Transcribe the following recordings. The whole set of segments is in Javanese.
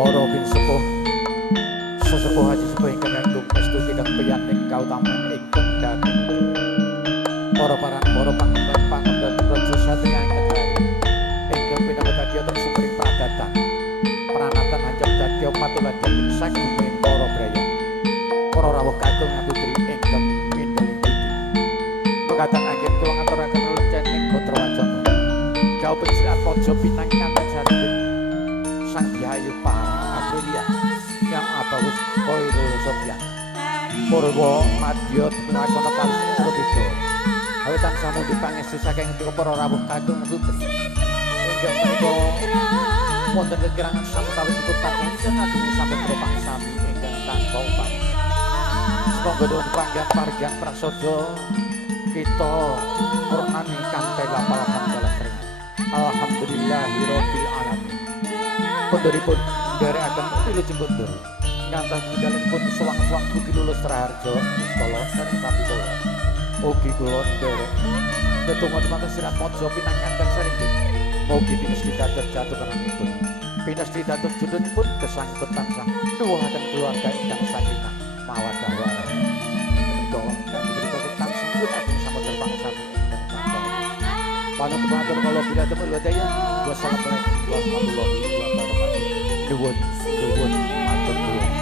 para pinsepuh sesepuh haji sepuh ingkang agung estu tidak piyaning kautaman ingkang dhateng para pangemban raja satya ingkang pinambet wonten sumring padatan pranatan hancur dadi patuladan saking para braya para rawuh kakung putri ingkang pindah mekaten anggen kula ngaturaken lenceng gotra wacana kau pensirat pojo pinang kanten sareng sang Yayu para Aprilia yang abawus koiro Sofyan Purwo Madya Pinasana Palsu Surabaya awitan samudi pangesti saking para rawuh kakung putri ingkang menika wonten kekirangan samutawis kutan ingkang ageng sampun propang sami ingkang tanpa upami semoga dawuh panggan pargan prasaja kita purnami kanthi lapalahan balastri alhamdulillahirabbil alamin punduripun nderekaken wilujeng kundur ngantos pun suwang-suwang ugi lulus Raharja Nistala saring sami kula ugi kula nderek tetunggon mantes sirat mojo pinanganten saring mugi pinesti dados jatukanipun pinesti dados judunipun kesangkut tansah nuwuhaken keluarga ingkang sakinah mawaddah warahmah menika kanthi berikut tansah ageng samudra pangsami ingkang kangge panut matur kula bila temu wadaya wassalamualaikum warahmatullahi wabarakatuh nuwun matur nuwun.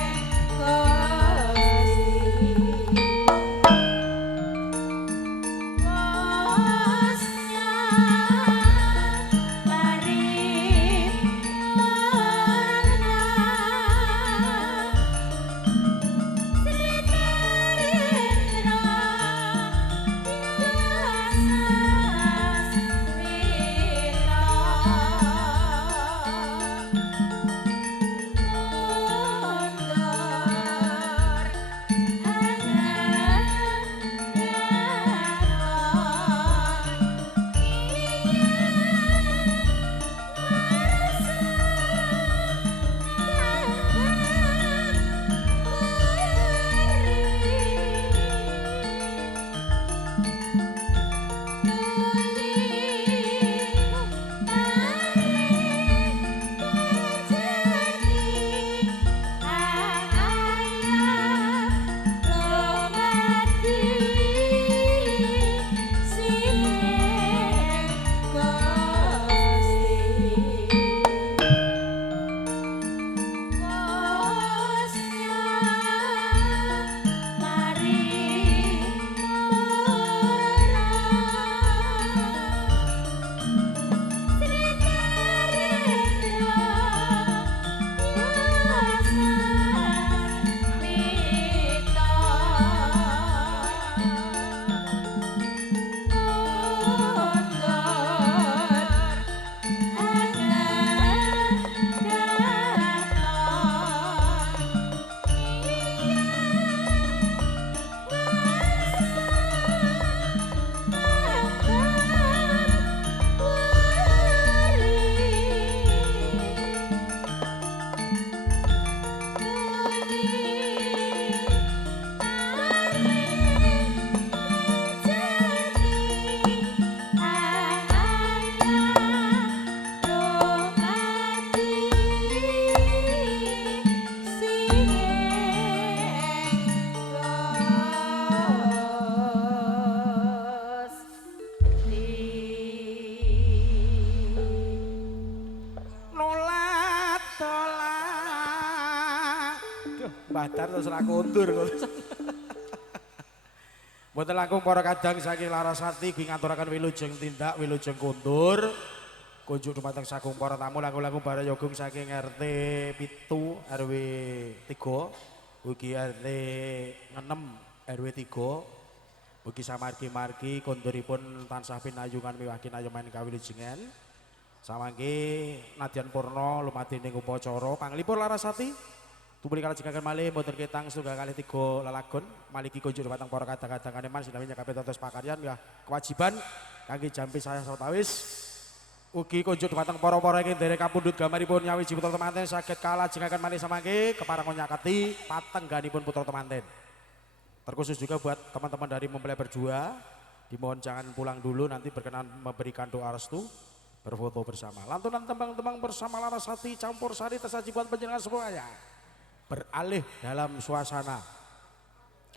Badar terus ra kondur kok. Mboten langkung para kadang saking Larasati ing ngaturaken wilujeng tindak wilujeng kondur. Kunjuk dumateng sagung para tamu langkung-langkung barayogung saking RT 7 RW 3 ugi RT 6 RW 3 ugi samargi-margi konduripun tansah pinayungan miwah kinayoman kawilujengan. Samangke nadyan purna lumadhening upacara panglipur Larasati tumuli kalajengaken malih mboten ketang setunggal kalih 3 lelagon maliki kunjuk dumateng para kadang-kadang kaneman sinawi nyakapi totos pakaryan ya kewajiban kangge jampi saya sawetawis ugi kunjuk dumateng para-para ingkang derek kapundhut gamaripun nyawiji putra temanten saged kalajengaken malih samangke keparang nyakati patengganipun putra temanten. Terkhusus juga buat teman-teman dari mempelai berdua dimohon jangan pulang dulu nanti berkenan memberikan doa restu berfoto bersama. Lantunan tembang-tembang bersama Larasati campur sari tersaji buat penjenengan semuanya. Beralih dalam suasana.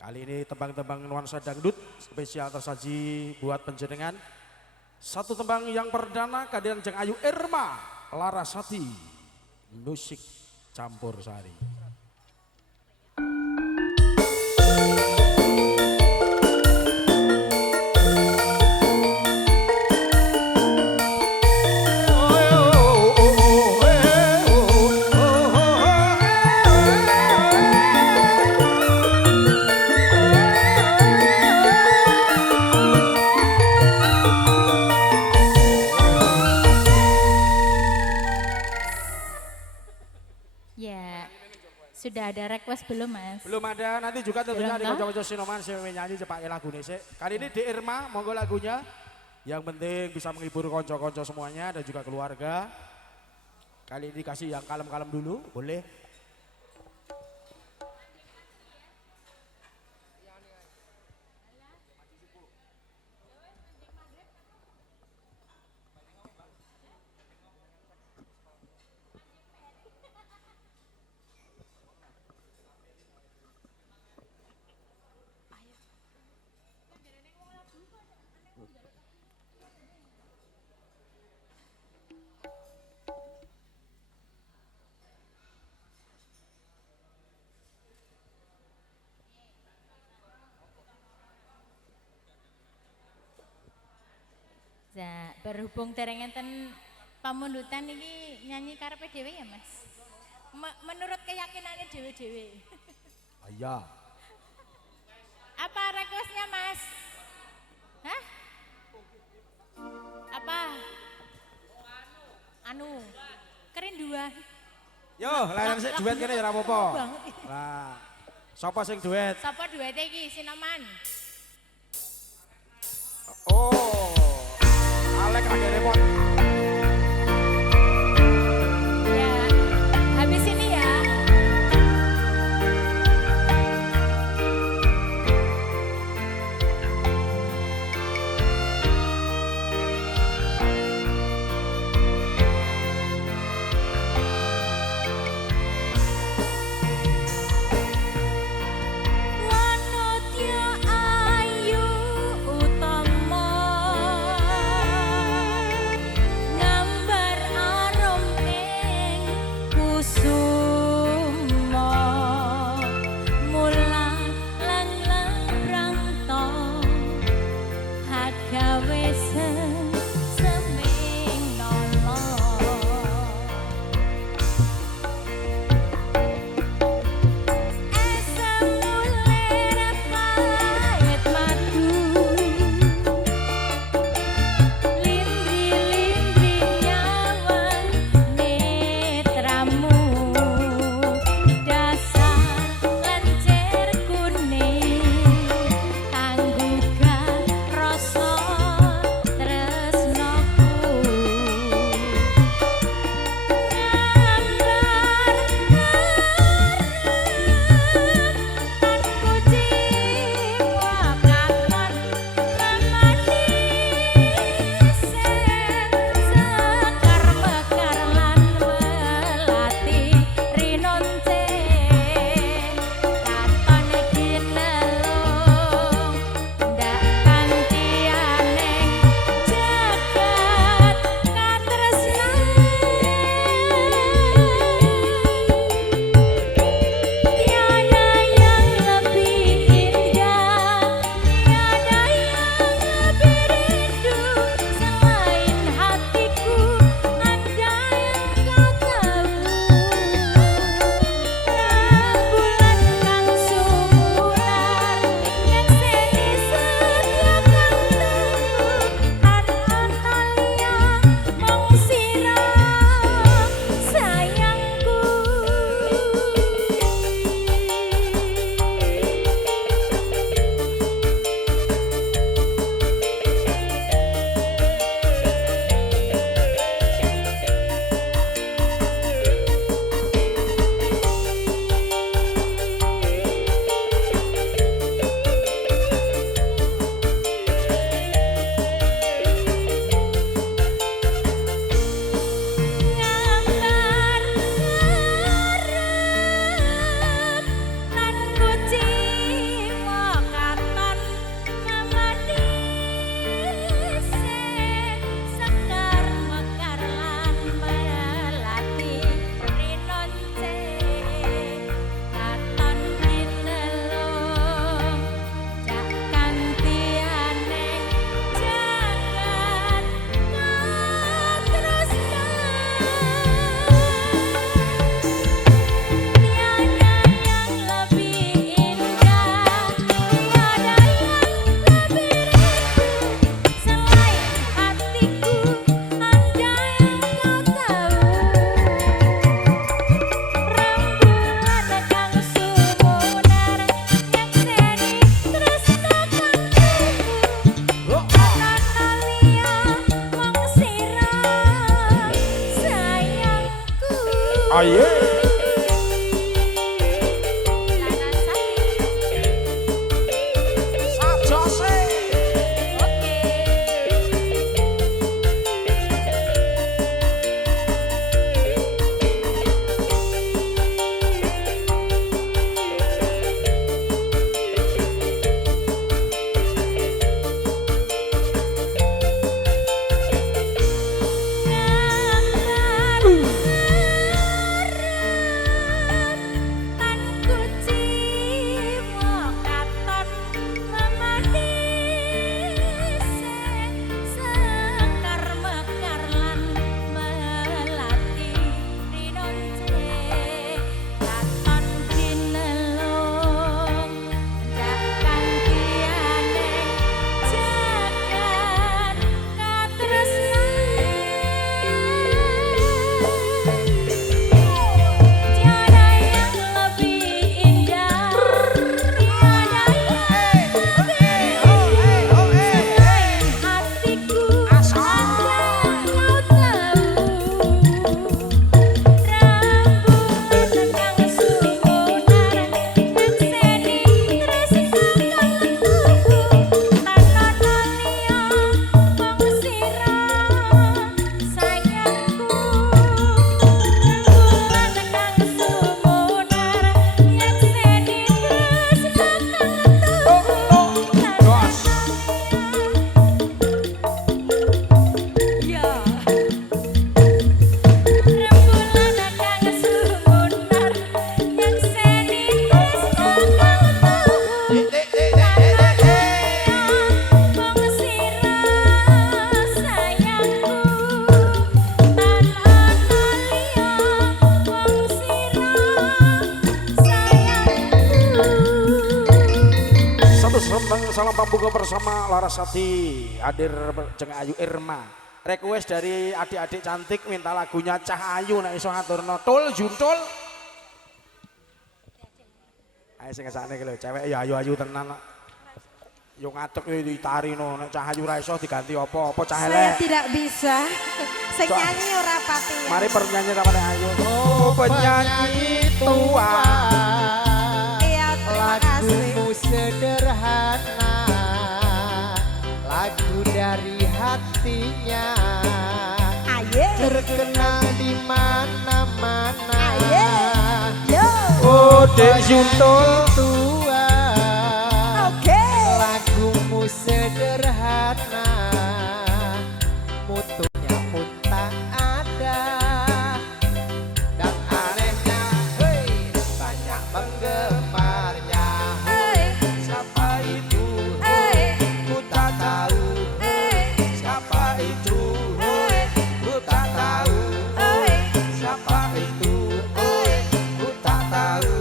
Kali ini tembang-tembang nuansa dangdut spesial tersaji buat penjenengan. Satu tembang yang perdana kehadiran Jeng Ayu Irma Larasati, musik campur sari. Ya, sudah ada request belum Mas? Belum ada, nanti juga tentunya Belum, ada toh? kocok-kocok sinoman saya nyanyi cepak lagu nih. Kali ini di Irma, monggo lagunya. Yang penting bisa menghibur konco-konco semuanya dan juga keluarga. Kali ini kasih yang kalem-kalem dulu, boleh? Nah, berhubung dereng enten pamundutan ini nyanyi karepe dhewe ya Mas? Menurut keyakinannya dhewe-dhewe. Ayah. Apa requestnya Mas? Hah? Apa? Anu, kerinduan. Yo, layan sik duet kene ya ora apa-apa. Banget. Lah, sapa sing duet? Sapa duete iki Sinoman? Oh. Alek lagi repot. Ya, habis ini ya. Wanodya ayu utama Ayo. Sajose. Salam pambuka bersama Larasati, Adir Jeng Ayu Irma. Request dari adik-adik cantik minta lagunya Cah Ayu nek iso ngaturno. Tul Juntul. Ayo sing ngesane iki lho, cewek ya ayu-ayu tenan. Yo ngatuk yo ditarino nek Cah Ayu ra iso diganti apa? Apa Cah Elek? Saya tidak bisa. Sing nyanyi ora pati. Mari penyanyi sama Nek Ayu. Oh, penyanyi tua. Iya, terima kasih. Lagumu sederhana, lagu dari hatinya, Aye. terkenal di mana-mana. Aye. Yo. Oh, Dek Juntul. Tua, Oke. lagumu sederhana, mutunya pun tak ada. Dan anehnya, hei, banyak penggemarnya. Hey. Siapa itu? Hey. Ku tak tahu. Hey. Siapa itu? Hey. Ku tak tahu. Hey. Siapa itu? Ku tak tahu.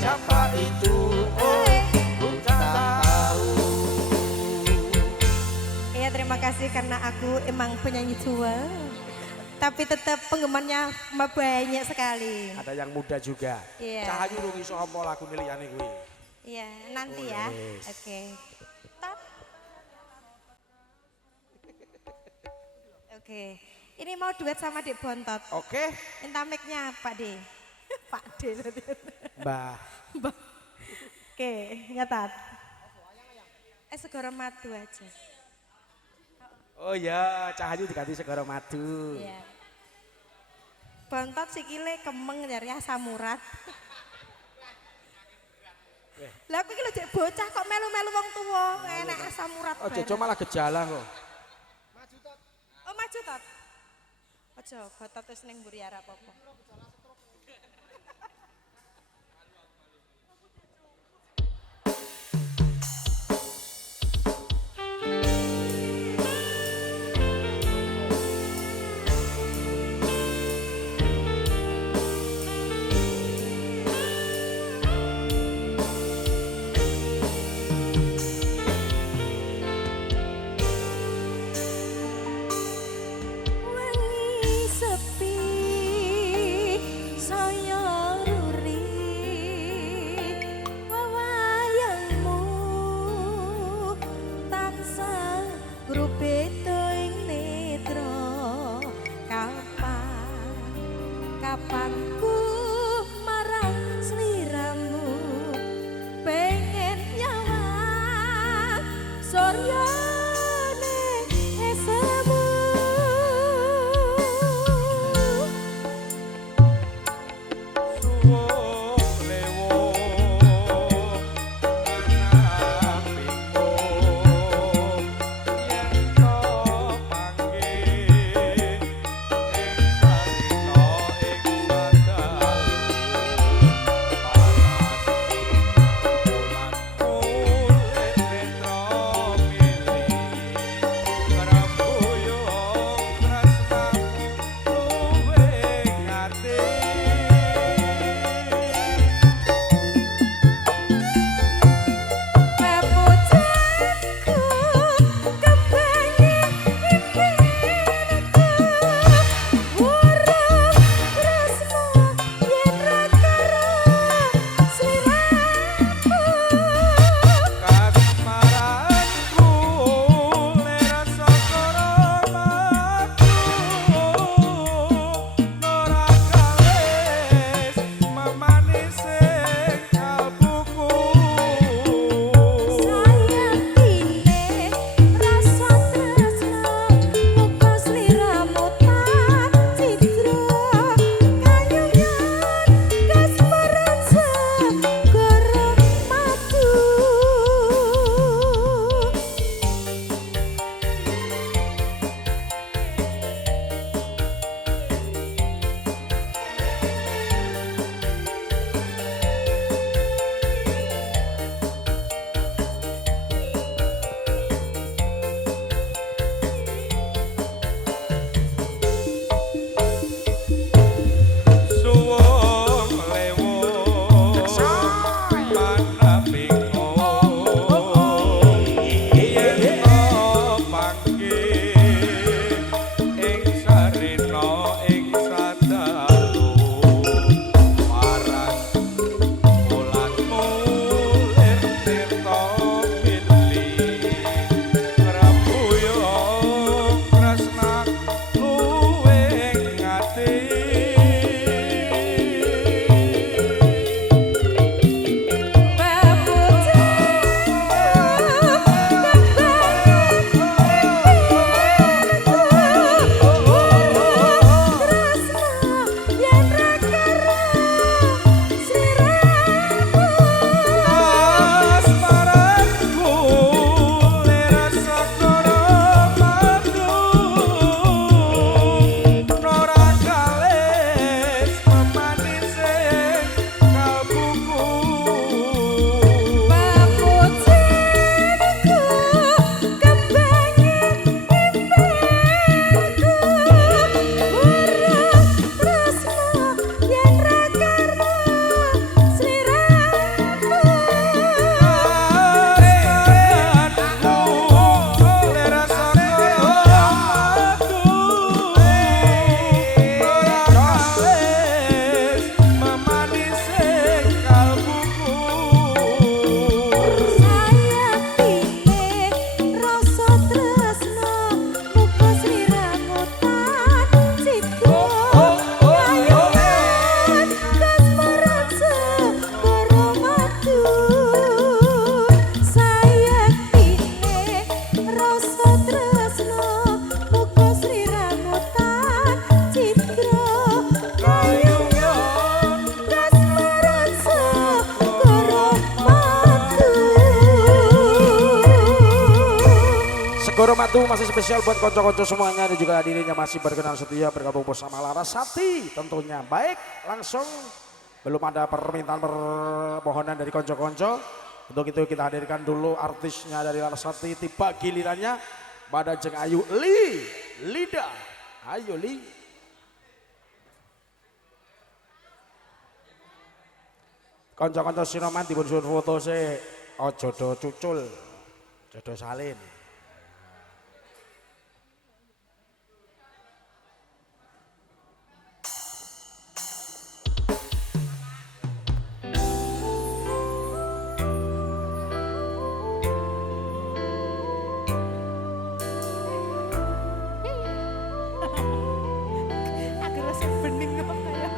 Siapa itu? Ku tak tahu. Iya, terima kasih karena aku emang penyanyi tua. Tapi tetap penggemarnya banyak sekali. Ada yang muda juga. Iya. Cah Ayu lungi iso apa lagu liyane kuwi. Iya, nanti Oh, ya. yes. Oke. Top. Oke. Ini mau duet sama Dek Bontot. Oke, Minta mic-nya Pak D. Pak D. Mbah. Oke, nyatat. Segoro madu aja. Oh ya, Cah Ayu diganti Segara Madu. Iya. Bontot sikile kemeng dari asam urat. Lah aku iki lho Dek bocah kok melu-melu wong tuwa, enek asam urat. Oh, bareng. Jojo malah gejala kok. Oh maju tot. Aja botot wis ning mburi ora apa-apa. Wengi sepi ungkapanku marang sliramu pengen nyawang soryane esemu suwung lewo anak piko yen to panggih ing sarita ing sadalu panas bulan kulit netra milih rambuyung tresnamu luwih ngati pepujanku kepengin impianku urung tresno yen ra karo sliramu kasmaranku lerasa koromaku nora kalis memanise kalbuku sayatine rasa tresno muga sliramu tak citra kanyuyan kasmaran segara madu suwung lewo mana bingo yen to panggih ing sarena ing sadalu waras bulan mulir tirta milih rambuyung tresna luwih ngati asmaranku lerasa koromaku nora kalis memanise kalbuku Rasa tresno muga sliramu tak citra kayuyan kasmaran segara madu Segoro Madu masih spesial buat konco-konco semuanya dan juga hadirin yang masih berkenan setia bergabung bersama Larasati tentunya. Baik, langsung belum ada permohonan dari konco-konco. Untuk itu kita hadirkan dulu artisnya dari Larasati, tiba gilirannya pada Jeng Ayu Lida. Ayo Li. Konco-konco sinoman dipun suwun foto se ojo do cucul, jodo salin. aku rasa bening kok kayak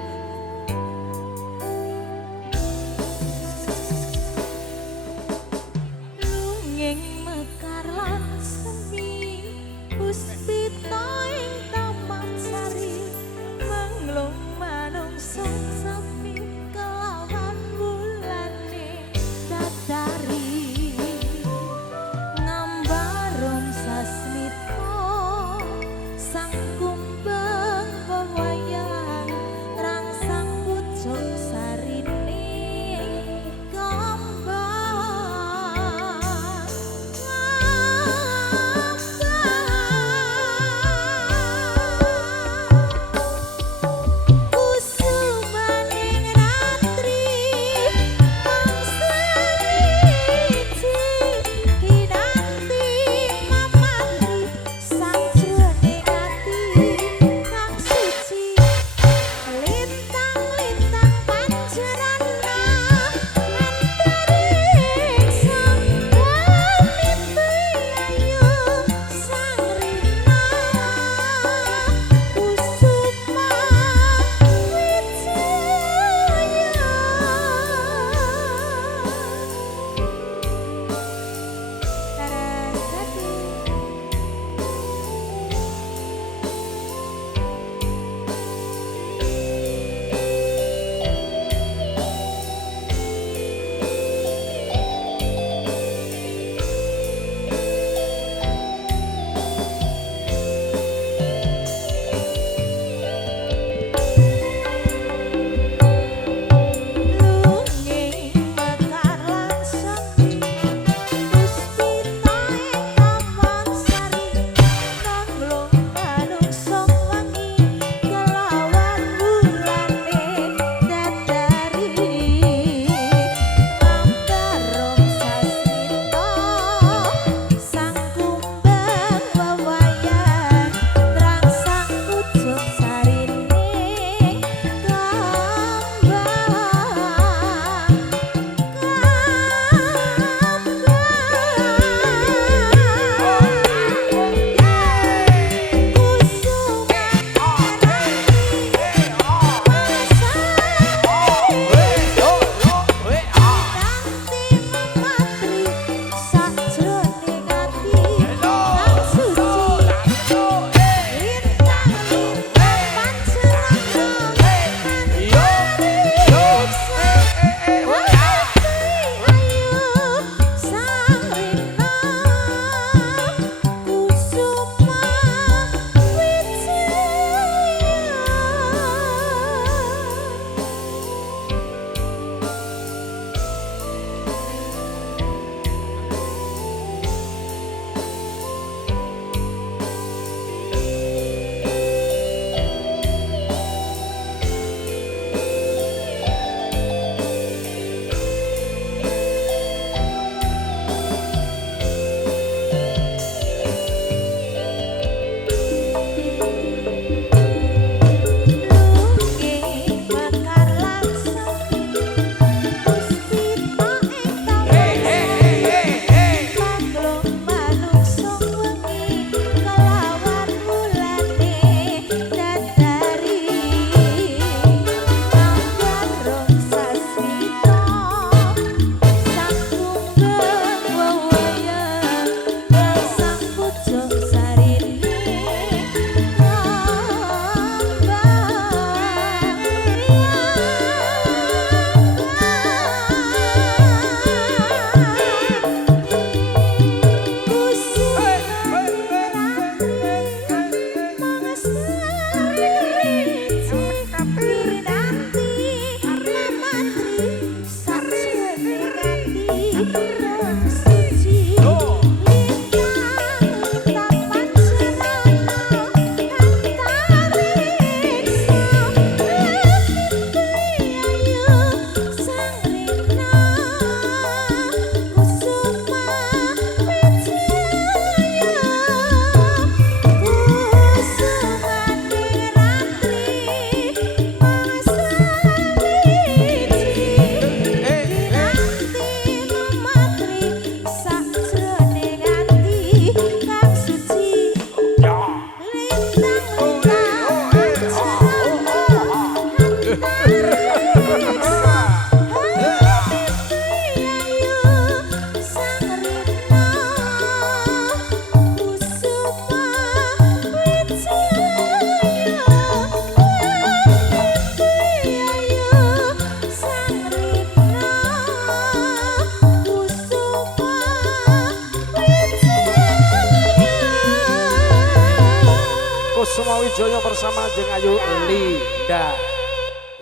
Wijaya bersama Jeng Ayu Linda.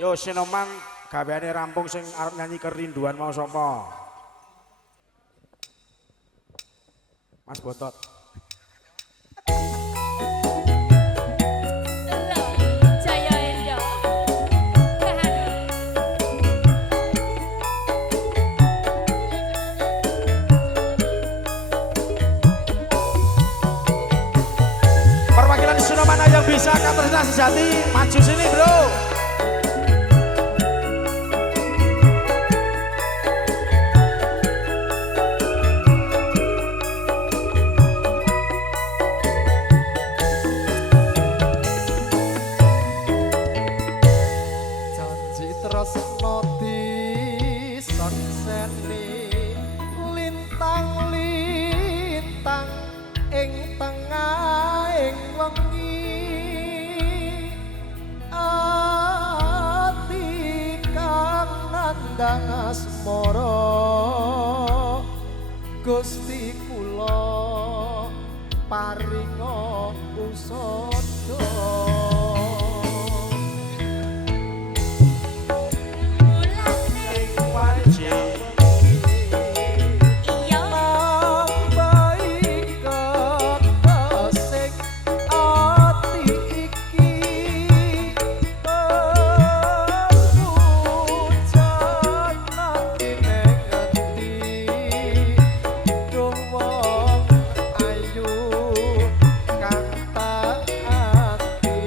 Yo Sinoman gaweane rampung sing arep nyanyi kerinduan mau sapa? Mas Botot. Jaya Endo. Perwakilan Sinoman yang bisa Katrina Sejati maju sini bro. Janji tresno disekseni lintang-lintang ing tengahing wengi ati kang nandang asmara Gusti kula paringa usada. Iya. Nambahi kekasih ati iki perujan nanti ngerti wong ayu kang taati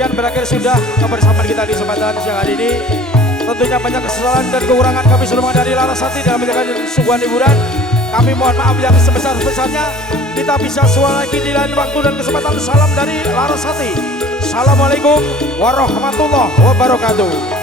demikian berakhir sudah kebersamaan kita di kesempatan siang hari ini. Tentunya banyak kesalahan dan kekurangan kami sudah dari Larasati dalam menjalankan suguhan hiburan. Kami mohon maaf yang sebesar-besarnya. Kita bisa suara lagi di lain waktu dan kesempatan. Salam dari Larasati. Assalamualaikum warahmatullahi wabarakatuh.